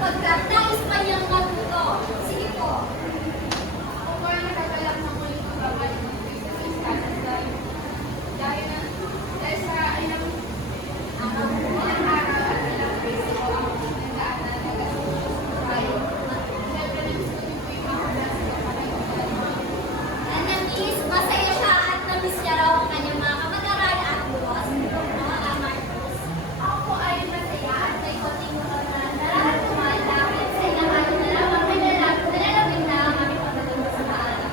sapagkat nais pa niyang matuto. Sige po. Ako po ay nakagalak na po yung pagbabalik ng face-to-face class dahil sa ilang araw at ilang face ko ang pinagdaan na nag-asusunod sa tayo. Siyempre, nag-asusunod po yung mga klase ko para yung Na-miss, masaya siya at na-miss niya raw ang kanyang mga kamag-aral at buwas. Mga Marcos. ako po ay masaya at may konting na nararamdaman dahil sa ilang araw na lamang ay nalalapit na ang aming pagdating sa maalam.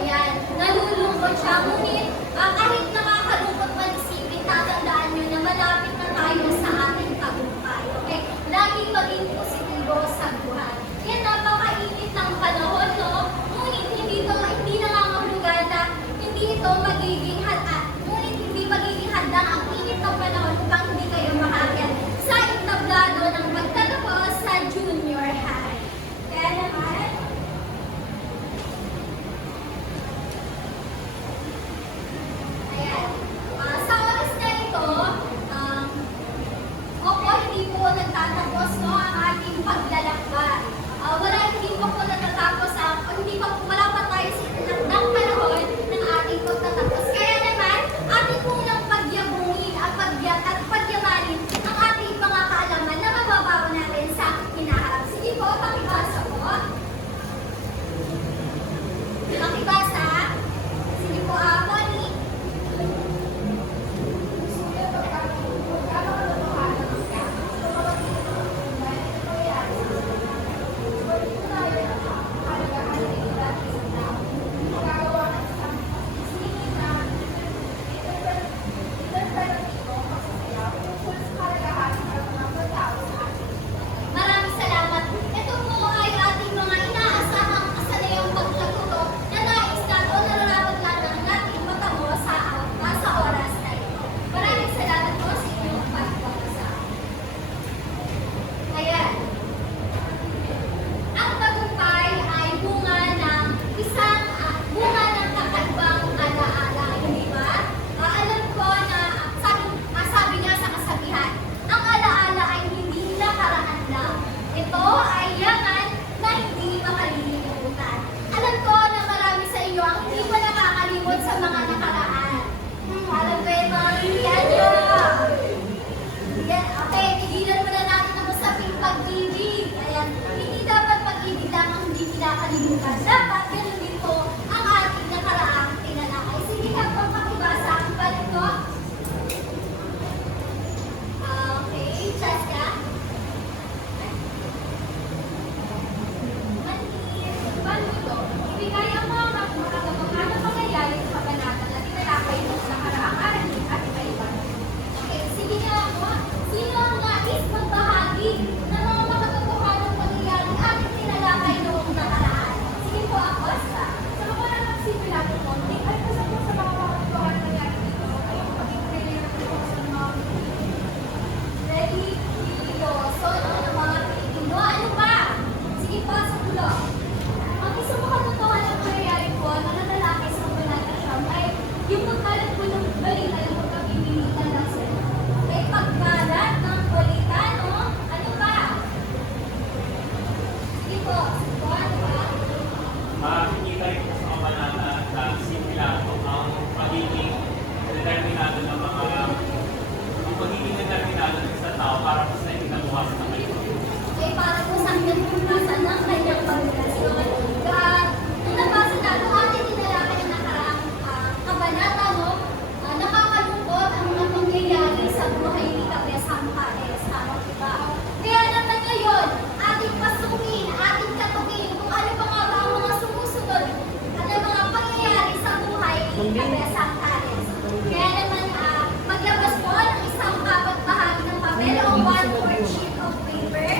Ayan, nalulungkot siya. Ngunit kahit nakakalungkot man isipin, tatandaan niyo na malapit na tayo sa ating tagumpay. Okay? Laging maging positibo sa buhay. Yan, napakainit ng panahon, no? Ngunit hindi nangangahulugan na hindi ito magiging ngunit hindi magiging handang ang init ng panahon upang hindi kayo makakyat sa entablado ng pagtatapos sa junior high. Kaya naman, ayan. Sa oras na ito, opo, hindi po nagtatapos no, ang ating paglalakbay. Hindi pa po natatapos wala pa tayo ng panahon ng ating pagtatapos. Kaya naman, ating munang pagyabungin at pagyamanin ang ating mga kaalaman na mababaw natin sa hinaharap. Sige po, pakibasa po. Pakibasa. Sige po, Connie. Maraming salamat. Ito po ay ating mga inaasahang kasalayang pagkatuto na nais natin o nararapat natin natin matamo sa oras na ito. Maraming salamat po sa inyong pagbabasa. Ayan. Ang tagumpay ay bunga ng kakaibang alaala, hindi ba? Alam ko na sabi nga sa kasabihan, ang alaala ay hindi nakaraan lang. Ito ay yaman na hindi makalilimutan. Alam ko na marami sa inyo ang hindi pa nakakalimot sa mga nakaraan. Alam ko yung mga lilihan nyo. Yan, okay, tigilan mo na natin ang usaping pag-ibig. Ayan, hindi dapat pag-ibig lang ang hindi kinakalimutan. Dapat ganun din po ang ating nakaraang tinalakay. Sige ka po pakibasa ang balik ko. Okay, Cheska. Paano ito? Ibigay ang mga makakapagano pangyayari sa kabanata na tinalakay mo sa nakaraang aralin at iba-iba. Okay, sige nga ako. Sino ang nais magbahagi ng mga makatotohanang pangyayari ating tinalakay noong nakaraan? Sige po ako, sa mga nagsimula ko konti, ay kasi po sa mga makatotohanang nangyari dito. Ay, pag-ibigay na po sa mga religyoso ng mga Pilipino. Ano ba? Sige po, sa tulo. Ang isang makatotohanang pangyayari po na natalakay sa kabanata Siyam ay yung pagkalat po ng balita ng pagkapipilitan ng Senado. May pagkalat ng balita, no? Ano ba? Sige po, ano ba? Makikita rin po sa kabanata na similado ang pagiging determinado ng isang tao para po sa ikinabukasan ng ito. Eh, para po sa kinabukasan ng kanyang pagkasyon. Nung nabasa natin, ating tinalakay na nakaraang kabanata, no? Nakakalungkot ang mga pangyayari sa buhay ni Cabezang Pares. Tama po ba? Kaya naman ngayon, ating pasukin, ating katukin kung ano pa nga ba ang mga sumusunod at ang mga pangyayari sa buhay ni Cabezang Pares. Kaya naman, maglabas po ng isang apat bahagi ng papel o 1/4 sheet of paper.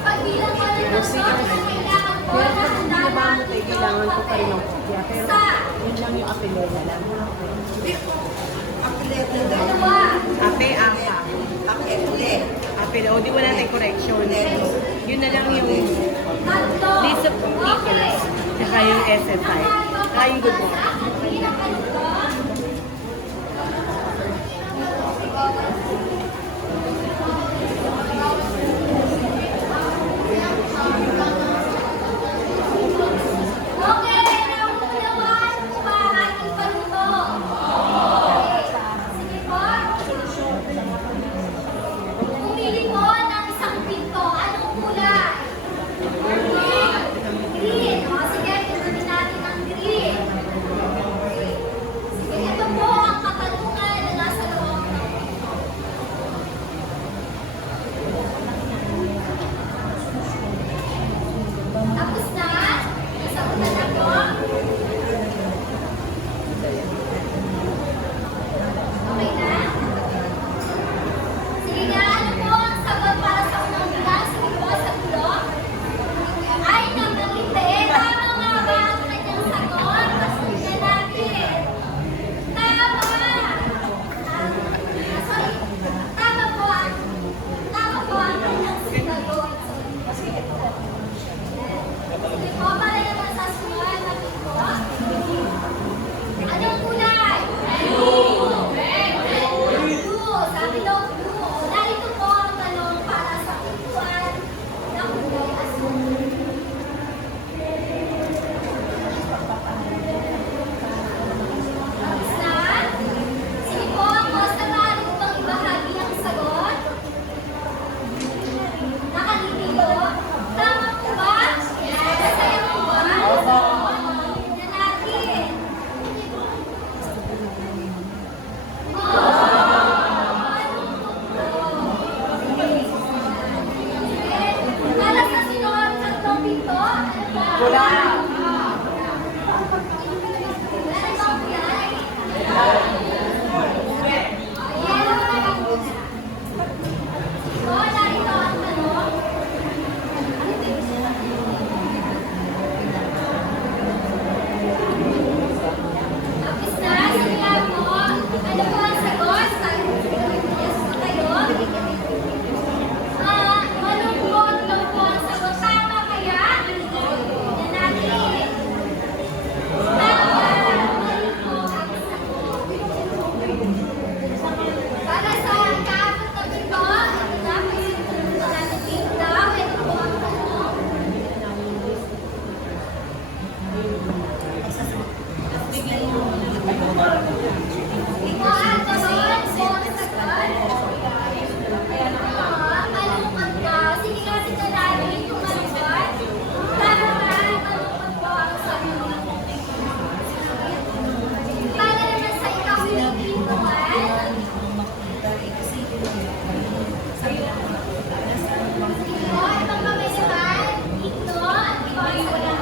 Pagbilang ko ng tatlo, kailangan po na handa natin kailangan ko pa rin ng yung kopya. Pero isa, yun lang yung apelera lang. dalawa, Apel, o di wala tayong correction. Yun na lang yung tatlo. list of teachers. Tsaka yung SFI. Tsaka yung good one. Bilang ka nito. Okay na? Sige nga, ano po ang sagot para sa unang bilang? Sige po, sa ulo. Ay, naman hindi. Tama nga ba ang kanyang sagot? Pasundan natin. Tama! Sorry. Tama po ang kanyang sagot. Sige po, para naman sa sunod natin po. Anong kulay? Blue! Blue! Sabi daw blue. Narito po ang tanong para sa pintuan na kulay asul. Tapos na? Sige po, basta maaari ko bang ibahagi ang sagot? Nakalilito? Tama po ba? Masaya po ba? Tingnan natin. Para sa sinunod ng pinto, ano ba? Wala. Ano ba kulay? Yellow na lang muna. So, narito ang tanong. Tapos na, sige lang po. Ano po ang sagot? Yes po kayo. Malungkot lang po ang sagot. Tama kaya? Tingnan natin. Tama! Mali po ang sagot. Para sa ikaabot na pito, ito na po yung tulungan natin dito. Ito po ang tanong. Ito ang tanong. So, sagot. Malungkot daw. Sige nga, tingnan natin kung malungkot. Tama ba? Malungkot po ang sagot. Para naman sa ikahuling pintuan. Ito, itong pamilihan. Ito, at ito ang sagot.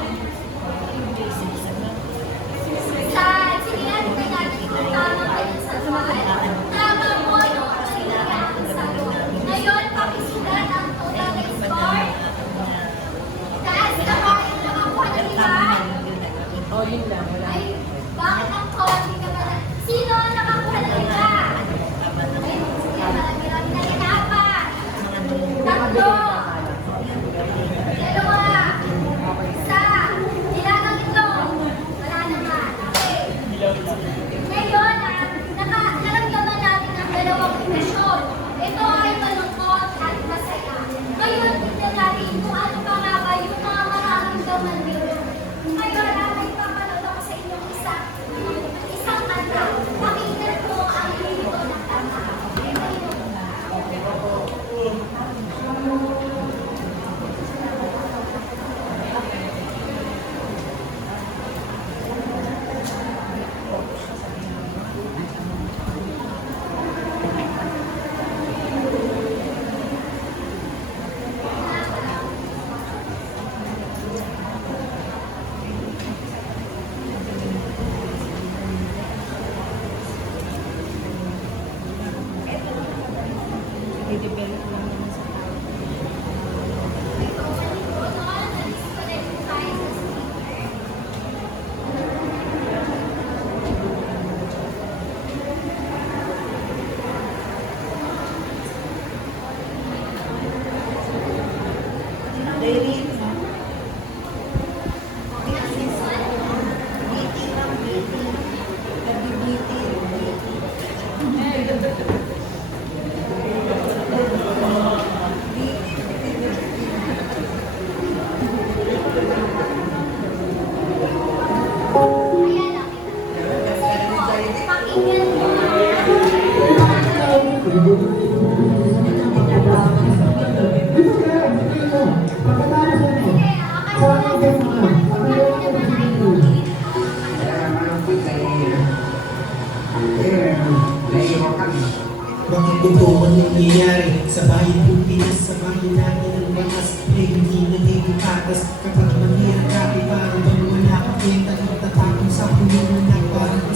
Sige nga, tingnan natin kung tama ba yung sagot. Tama po yung ang sagot. Ngayon, pakisulat ang total na score. Dahil sila pa rin nakakuha na diba? Oh, yun lang. Wala. Ay, bakit ang konti ka ba? Sino ang nakakuha na diba? Ay, sige, marami-rami na kinapa. Tatlo. Dalawa. Isa. Ilan ang ito? Wala naman. Okay. Ngayon, naramdaman natin ang dalawang emosyon. Ito ay malungkot at masaya. Ngayon, tignan natin kung ano pa nga ba yung mga mararamdaman nyo. Ngayon, ay papanood ako sa inyong isang kanta. Pakinggan ko ang lilito ng kanta. I-develop lang naman sa tao. Ito sa likod, na-disconnect tayo sa speaker. Ayan, pakinggan mo. Bakit ito ang nangyayari sa bayan ng Pinas? Sa bayan natin ang batas ay hindi nagiging patas. Kapag mangyayari ka, parang bang wala ka kwenta. Itatapon sa puno ng parang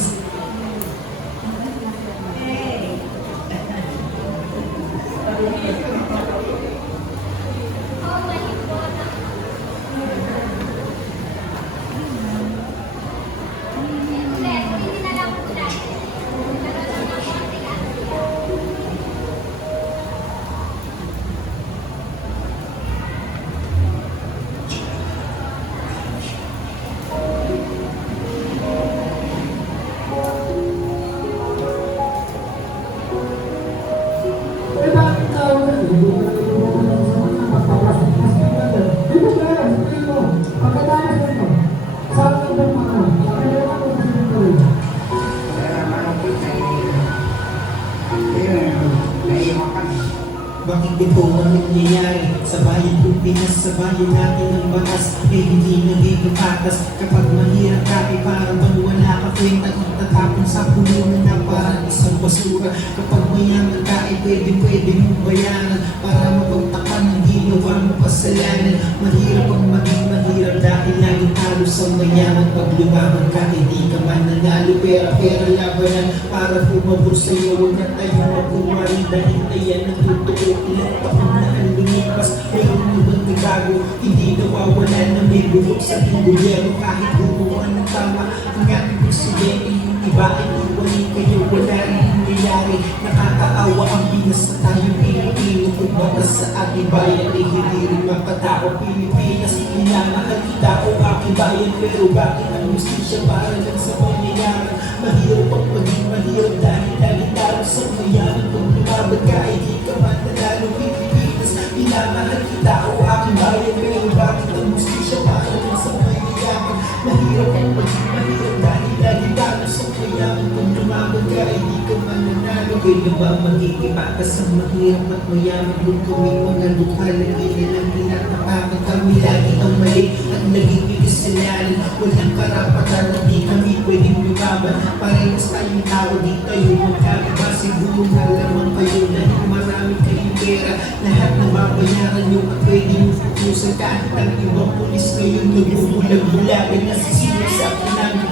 Ito ang nangyayari sa bayan kong Pinas, sa bayan natin ng bakas, hindi nagiging patas. Kapag mahirap ka, para bang wala ka kwenta, itatapon sa kulungan na parang isang basura. Kapag mayaman ka, pwede mong bayaran para mapagtakan ng ginawa mo kasalanan. Mahirap ang maging mahirap dahil laging talo sa mayaman. Pag lumaban ka, hindi ka man nanalo. Pera labanan para bumabor sa'yo. Huwag na tayo magkumari dahil tayan ang totoo. Ilang taon na ang lumipas, mayroon naman nagbago. Hindi nawawala na may bulok sa gobyerno. Kahit gumawa ng tama ang ating presidente, yung iba ay iwanin kayo. Wala rin nangyayari, nakakaawa ang Pinas na tayo Pilipino. Kung batas sa ating bayan ay hindi rin makatao. Pilipinas, minamahal kita o aking bayan. Pero bakit ang justisya para lang sa pangyayaran? Mahirap ang maging mahirap dahil lagi talo sa mayaman. Kung lumaban ka, hindi ka man nanalo. Pilipinas, minamahal kita o aking bayan. Pero bakit ang justisya para lang sa pangyayaran? Mahirap ang maging mahirap dahil lagi talo sa mayaman. Kung lumaban ka, hindi ka man nanalo. Kaya ba magigipaka sa mahirap at mayaman? Kung kami mga lukha, lagi nilang tinatapakan. Kami lagi ang mali at naging ikisalanan. Walang karapatan na di kami pwedeng lumaban. Parehas tayong tao, di tayo magkakaba. Siguro na lamang kayo dahil marami kayong pera. Lahat na mabayaran nyo at pwede nyo futusan. Kahit ang ibang pulis ngayon nagbubulag-bulagan na sinasabi namin.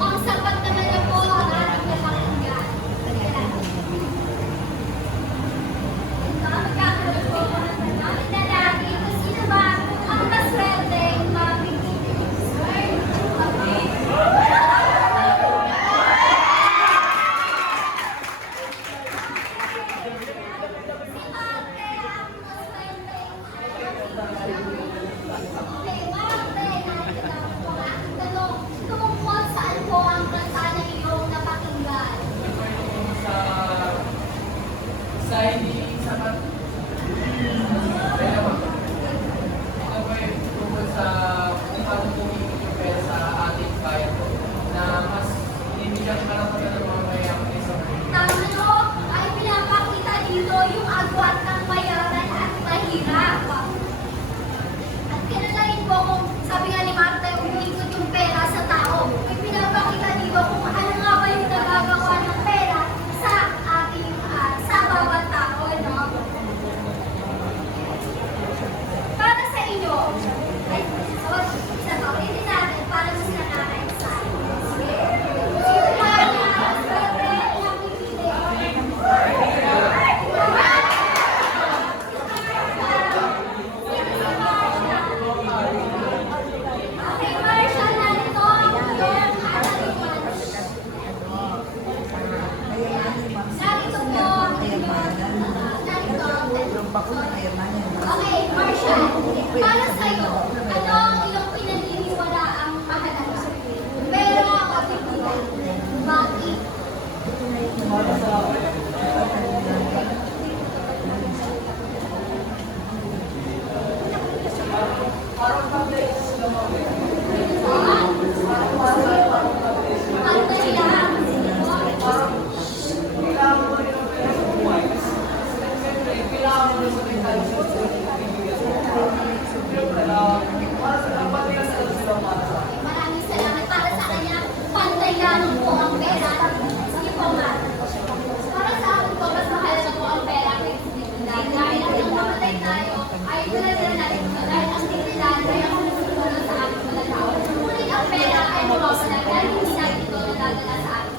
Ang sapat naman na po ang ating napakinggan. Magkakaroon po ako ng tanong na lagi kung sino ba ang maswerte mabibigyan. Tungkol saan po ang kanta na iyong napakinggan? Sa hindi sapat pera ba? Ito ba yung tungkol sa kung paano kumikit yung pera sa ating bayan na mas hindi siya karapatan ng mga mayaman sa Tama no, ay pinapakita dito yung agwat ng mayaman at mahirap. At kinalain po kung sabi nga ni Marta, umikot yung pera sa tao. Ay pinapakita dito kung ano nga ba yung nagagawa ng pera sa ating, sa bawat tao, no? Para sa inyo, ay, sa paulitin natin para mas nakaka-excite. Sino ba ang maswerte na pipili? Okay, Marshall, narito ang iyong katanungan. Narito po ang iyong narito ang Okay, Marshall, para sa'yo, ano ang iyong pinaniniwala ang mahalaga? Pera o pipilian? Bakit? Pantay lang. Maraming salamat para sa kanya. Pantay lamang po ang pera. Sige po, Ma. Para sa akin po, mas mahalaga po ang pera kaysa sa dignidad. Dahil ang namatay tayo, ay dala-dala natin ito. Dahil ang dignidad ay ang sumusunod sa ating mga tao. Ngunit ang pera ay mawawala dahil hindi natin ito nadadala sa atin.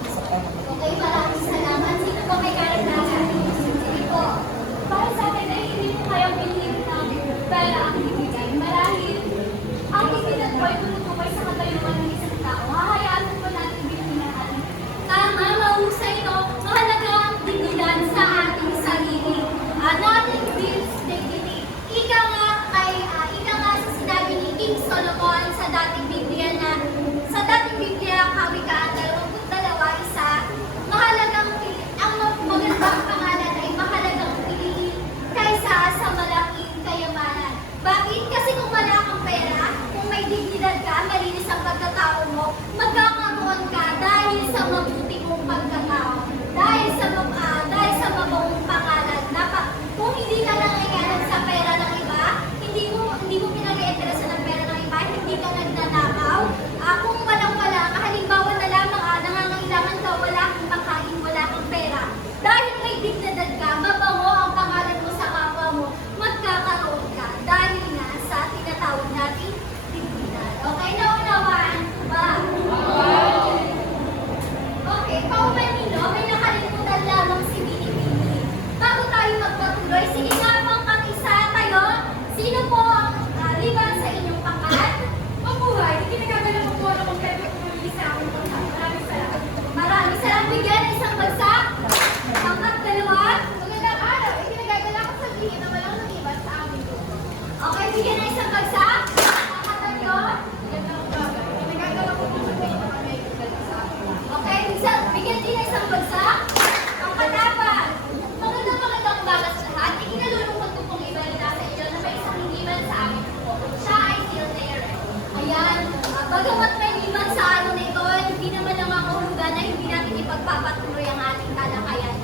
Okay, maraming salamat. Sino po may karagdagan? Sige po. Para sa akin ay hindi po kayang pinili ng pera ang ibigay. Marahil, ang dignidad po ay tutukoy sa katayuan ng isang tao. Hahayaan po natin binigyan. Tama, mahusay ito. Mahalaga ang dignidad sa ating sarili. Nothing builds dignity. Ika nga sa sinabi ni King Solomon sa dating Biblia na sa dating Biblia, Kawikaan 22:1, ang magandang pangalan ay mahalagang piliin kaysa sa malaking kayamanan. Bakit? Kasi kung wala kang pera, kung may dignidad ka, malinis ang pagkatao mo, magkakaroon ka dahil sa mabuti mong pagkatao. ating tribunal. Okay, naunawaan ba? Okay, paumanino, may nakalimutan lamang si Binibini. Bago tayo magpatuloy, sige nga pang mag-isa tayo. Sino po ang liban sa inyong pangkat? Mabuhay, ikinagagalang mo po na kompleto kumuli sa aking pangkat. Maraming salamat. Maraming salamat, bigyan isang bagsak. Pangkat dalawa. Magandang araw, ikinagagala ko sabihin na walang lumiban sa aming grupo. Okay, bigyan na isang bagsak. Pangkat tatlo. Magandang umaga, ikinagagala ko sabihin na kami ay kumpleta sa aking grupo. Okay, bigyan din na isang bagsak. Pangkat-apat. Magandang umaga sa lahat. Ikinalulungkot ko pong ibalita sa inyo na may isang liban sa aming grupo. Siya ay Hildered. Ayan, bagamat may liban sa araw na ito, hindi naman nangangahulugan na hindi natin ipagpapatuloy ang ating talakayan.